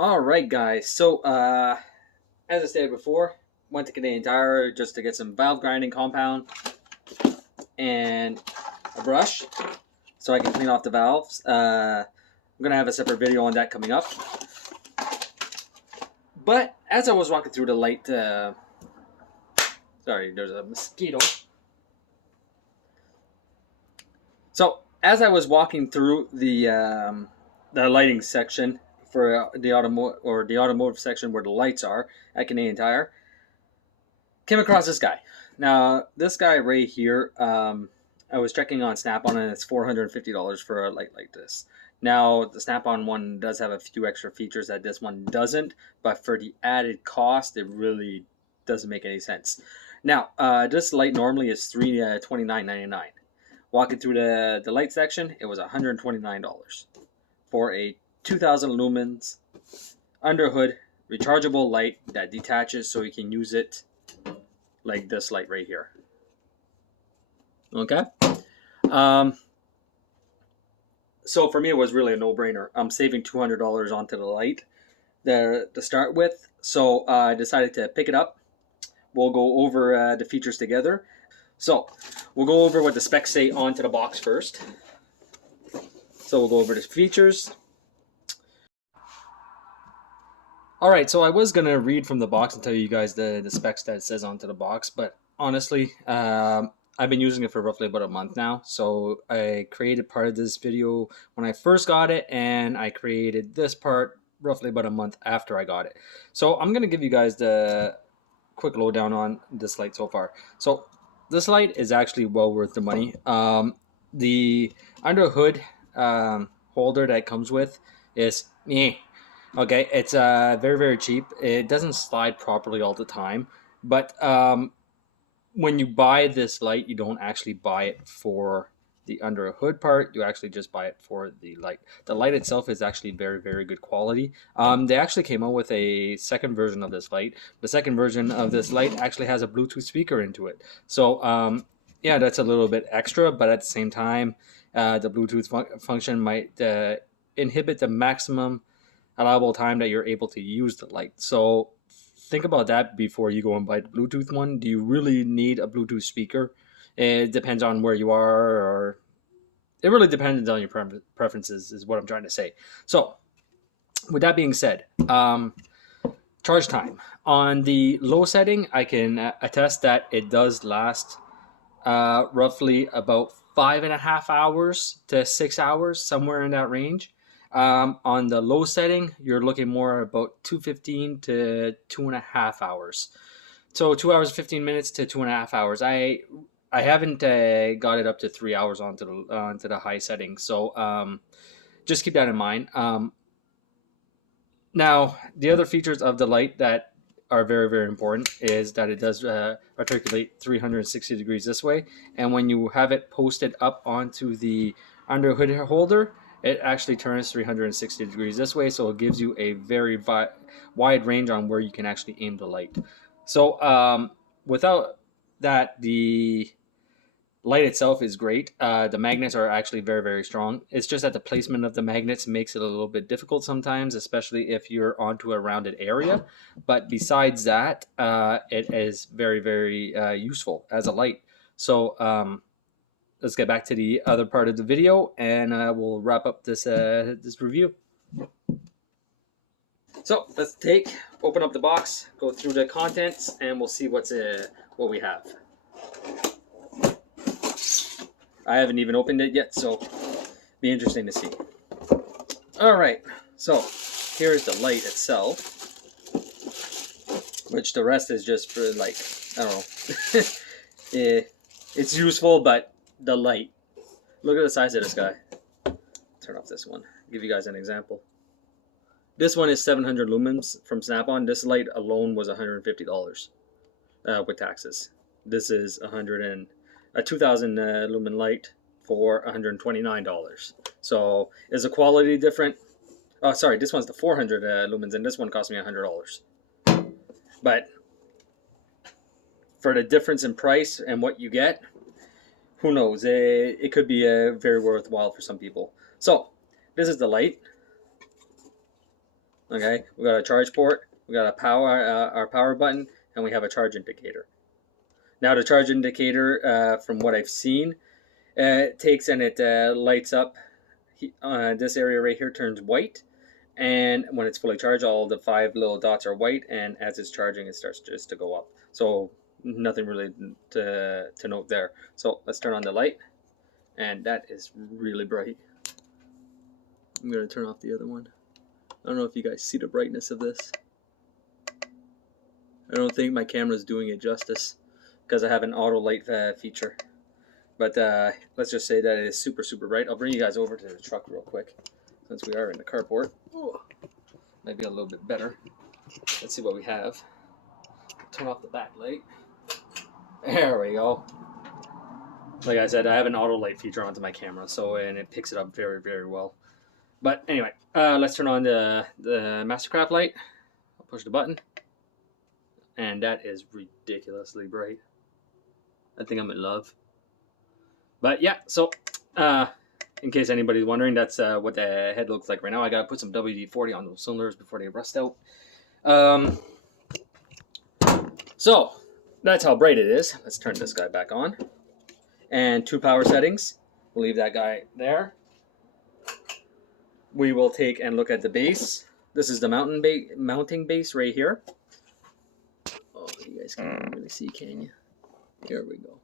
Alright guys, so as I stated before, went to Canadian Tire just to get some valve grinding compound and a brush so I can clean off the valves. I'm going to have a separate video on that coming up. But as I was walking through the light, sorry, there's a mosquito. So as I was walking through the lighting section for the automotive section where the lights are at Canadian Tire, came across this guy. Now this guy right here, I was checking on Snap-on and it's $450 for a light like this. Now the Snap-on one does have a few extra features that this one doesn't, but for the added cost, it really doesn't make any sense. Now this light normally is $29.99. Walking through the light section, it was $129 for a 2000 lumens under hood rechargeable light that detaches so you can use it like this light right here. Okay. So for me, it was really a no-brainer. I'm saving $200 onto the light to start with, so I decided to pick it up. We'll go over the features together. So we'll go over what the specs say onto the box first. So we'll go over the features. Alright, so I was going to read from the box and tell you guys the specs that it says onto the box, but honestly, I've been using it for roughly about a month now. So I created part of this video when I first got it, and I created this part roughly about a month after I got it. So I'm going to give you guys the quick lowdown on this light so far. So this light is actually well worth the money. The under hood holder that it comes with is okay, it's very, very cheap. It doesn't slide properly all the time, but when you buy this light, you don't actually buy it for the under hood part. You actually just buy it for the light. The light itself is actually very, very good quality. They actually came out with a second version of this light. The second version of this light actually has a Bluetooth speaker into it. So yeah, that's a little bit extra, but at the same time, the Bluetooth function might inhibit the maximum allowable time that you're able to use the light. So think about that before you go and buy the Bluetooth one. Do you really need a Bluetooth speaker? It depends on where you are, or it really depends on your preferences is what I'm trying to say. So with that being said, charge time. On the low setting, I can attest that it does last roughly about 5.5 hours to 6 hours, somewhere in that range. On the low setting, you're looking more about 2:15 to 2.5 hours. So 2 hours 15 minutes to 2.5 hours. I haven't got it up to 3 hours onto the high setting. So just keep that in mind. Now the other features of the light that are very, very important is that it does articulate 360 degrees this way, and when you have it posted up onto the under hood holder, it actually turns 360 degrees this way, so it gives you a very wide range on where you can actually aim the light. So without that, the light itself is great. The magnets are actually very, very strong. It's just that the placement of the magnets makes it a little bit difficult sometimes, especially if you're onto a rounded area. But besides that, it is very, very useful as a light. So let's get back to the other part of the video, and we'll wrap up this this review. So let's open up the box, go through the contents, and we'll see what we have. I haven't even opened it yet, so be interesting to see. All right, so here's the light itself, which the rest is just for, like, I don't know. It's useful, but the light. Look at the size of this guy. Turn off this one. Give you guys an example. This one is 700 lumens from Snap-on. This light alone was $150 with taxes. This is a 2000 lumen light for $129. So is the quality different? Oh, sorry, this one's the 400 lumens, and this one cost me $100. But for the difference in price and what you get, who knows? It could be very worthwhile for some people. So this is the light. Okay, we got a charge port, we got a power, our power button, and we have a charge indicator. Now the charge indicator, from what I've seen, it takes and it lights up. This area right here turns white, and when it's fully charged, all the 5 little dots are white, and as it's charging, it starts just to go up. So nothing really to note there. So let's turn on the light, and that is really bright. I'm going to turn off the other one. I don't know if you guys see the brightness of this. I don't think my camera is doing it justice because I have an auto light feature. But let's just say that it is super, super bright. I'll bring you guys over to the truck real quick since we are in the carport. Ooh, might be a little bit better. Let's see what we have. Turn off the back light. There we go. Like I said, I have an auto light feature onto my camera, so and it picks it up very, very well. But anyway, let's turn on the Mastercraft light. I'll push the button, and that is ridiculously bright. I think I'm in love. But yeah, so in case anybody's wondering, that's what the head looks like right now. I gotta put some WD-40 on those cylinders before they rust out. So that's how bright it is. Let's turn this guy back on. And 2 power settings. We'll leave that guy there. We will take and look at the base. This is the mounting base right here. Oh, you guys can't really see, can you? Here we go.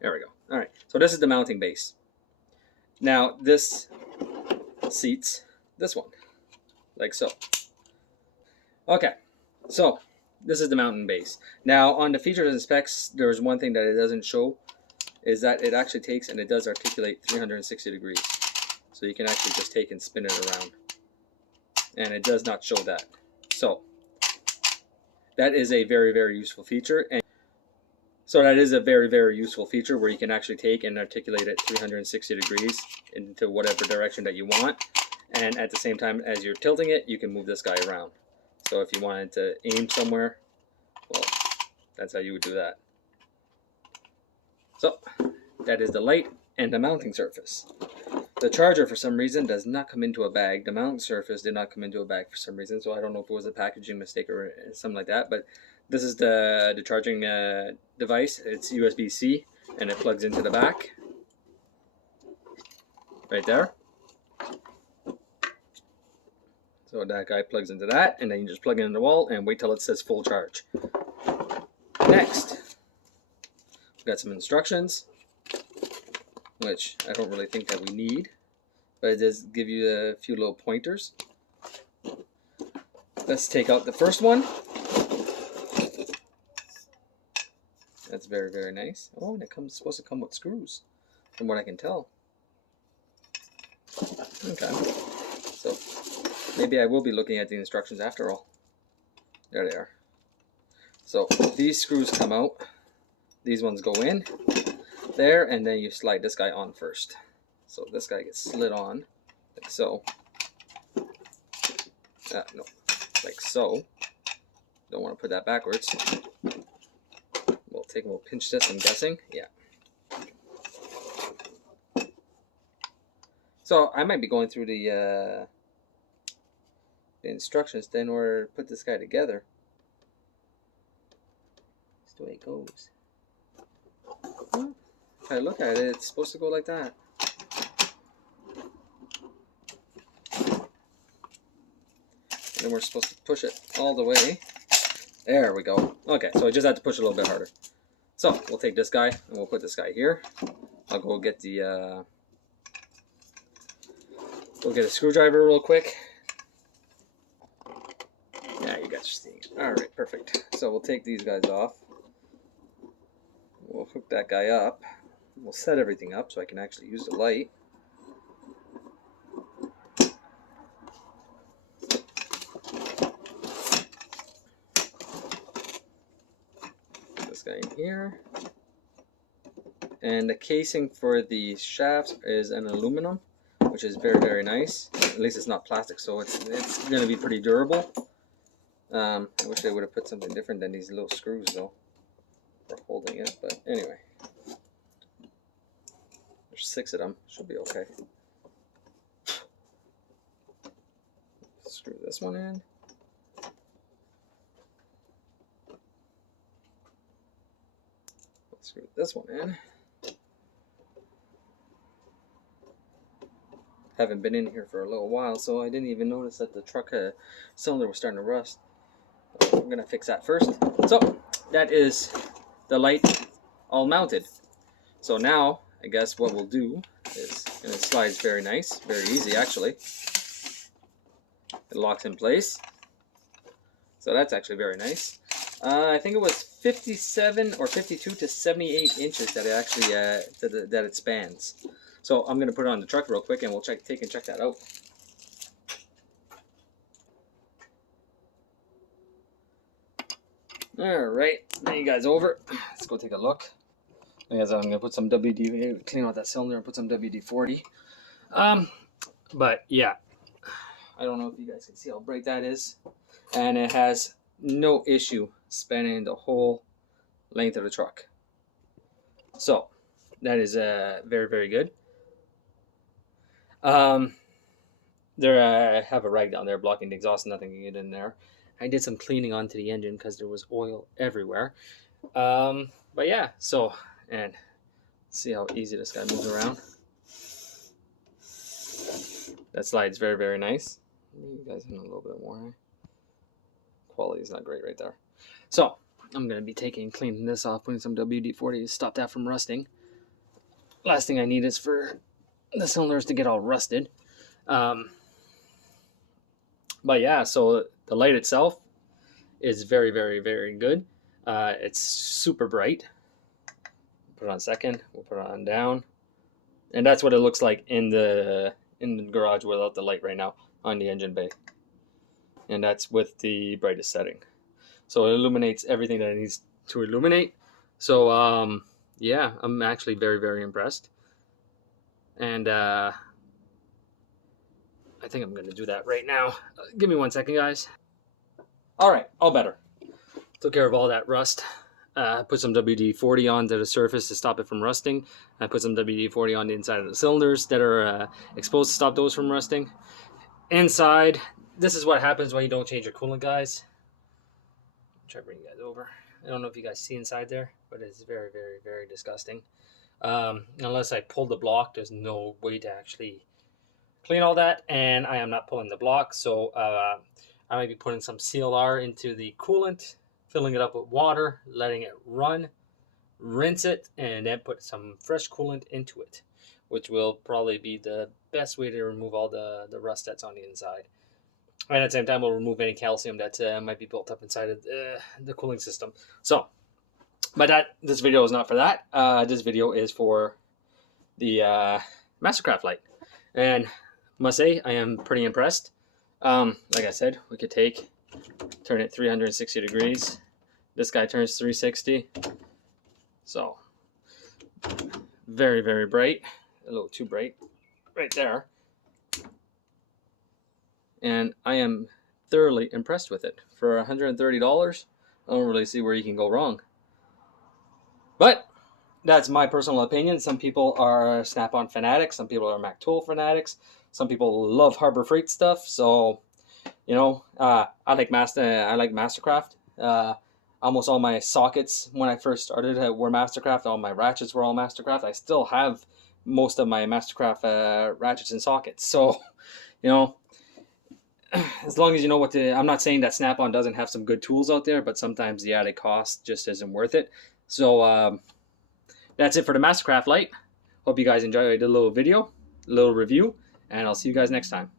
There we go. All right, so this is the mounting base. Now this seats this one, like so. Okay, so this is the mounting base. Now on the features and specs, there's one thing that it doesn't show, is that it actually takes and it does articulate 360 degrees. So you can actually just take and spin it around. And it does not show that. So that is a very, very useful feature. And so that is a very, very useful feature where you can actually take and articulate it 360 degrees into whatever direction that you want. And at the same time as you're tilting it, you can move this guy around. So if you wanted to aim somewhere, well, that's how you would do that. So that is the light and the mounting surface. The charger, for some reason, does not come into a bag. The mounting surface did not come into a bag for some reason, so I don't know if it was a packaging mistake or something like that. But this is the charging device. It's USB-C, and it plugs into the back. Right there. So that guy plugs into that, and then you just plug it in the wall and wait till it says full charge. Next, we've got some instructions, which I don't really think that we need, but it does give you a few little pointers. Let's take out the first one. That's very, very nice. Oh, and it's supposed to come with screws, from what I can tell. Okay, so maybe I will be looking at the instructions after all. There they are. So these screws come out. These ones go in there, and then you slide this guy on first. So this guy gets slid on, like so. No, like so. Don't want to put that backwards. We'll pinch this, I'm guessing. Yeah. So I might be going through the instructions then in order to put this guy together. That's the way it goes. If I look at it, it's supposed to go like that. And then we're supposed to push it all the way. There we go. Okay, so I just had to push it a little bit harder. So we'll take this guy and we'll put this guy here. I'll go get the we'll get a screwdriver real quick. Yeah, you guys are seeing it. All right, perfect. So we'll take these guys off. We'll hook that guy up. We'll set everything up so I can actually use the light. This guy in here. And the casing for the shafts is an aluminum, which is very, very nice. At least it's not plastic, so it's going to be pretty durable. I wish they would have put something different than these little screws, though, for holding it. But anyway, there's 6 of them. Should be okay. Screw this one in. Screw this one in. Haven't been in here for a little while, so I didn't even notice that the truck cylinder was starting to rust. I'm gonna fix that first. So that is the light all mounted. So now I guess what we'll do is, and it slides very nice, very easy actually. It locks in place. So that's actually very nice. I think it was 57 or 52 to 78 inches that it actually that it spans. So I'm gonna put it on the truck real quick, and we'll check that out. All right, now you guys over. Let's go take a look. As I'm gonna put some WD, clean out that cylinder and put some WD-40. But yeah, I don't know if you guys can see how bright that is, and it has no issue spanning the whole length of the truck. So that is very, very good. There I have a rag down there blocking the exhaust, nothing can get in there. I did some cleaning onto the engine because there was oil everywhere. But yeah, so, and see how easy this guy moves around. That slides very, very nice. You guys in a little bit more. Quality is not great right there. So I'm going to be cleaning this off, putting some WD-40 to stop that from rusting. Last thing I need is for the cylinders to get all rusted. But yeah, so the light itself is very, very, very good. It's super bright. Put it on second. We'll put it on down, and that's what it looks like in the garage without the light right now on the engine bay. And that's with the brightest setting. So it illuminates everything that it needs to illuminate. So yeah, I'm actually very, very impressed. And I think I'm gonna do that right now. Give me 1 second, guys. All right, all better. Took care of all that rust. Put some WD-40 onto the surface to stop it from rusting. I put some WD-40 on the inside of the cylinders that are exposed to stop those from rusting. Inside, this is what happens when you don't change your coolant, guys. Try to bring you guys over. I don't know if you guys see inside there, but it's very, very, very disgusting. Unless I pull the block, there's no way to actually clean all that, and I am not pulling the block, so I might be putting some CLR into the coolant, filling it up with water, letting it run, rinse it, and then put some fresh coolant into it, which will probably be the best way to remove all the rust that's on the inside. And at the same time, we'll remove any calcium that might be built up inside of the cooling system. So, but this video is not for that. This video is for the Mastercraft light, and must say I am pretty impressed. Like I said, we could turn it 360 degrees. This guy turns 360. So very, very bright. A little too bright right there. And I am thoroughly impressed with it. For $130, I don't really see where you can go wrong. But that's my personal opinion. Some people are Snap-on fanatics. Some people are Mac Tool fanatics. Some people love Harbor Freight stuff. So, you know, I like Mastercraft. Almost all my sockets when I first started were Mastercraft. All my ratchets were all Mastercraft. I still have most of my Mastercraft ratchets and sockets. So, you know, as long as you know what to... I'm not saying that Snap-on doesn't have some good tools out there, but sometimes the added cost just isn't worth it. So, that's it for the Mastercraft light. Hope you guys enjoyed the little video, little review, and I'll see you guys next time.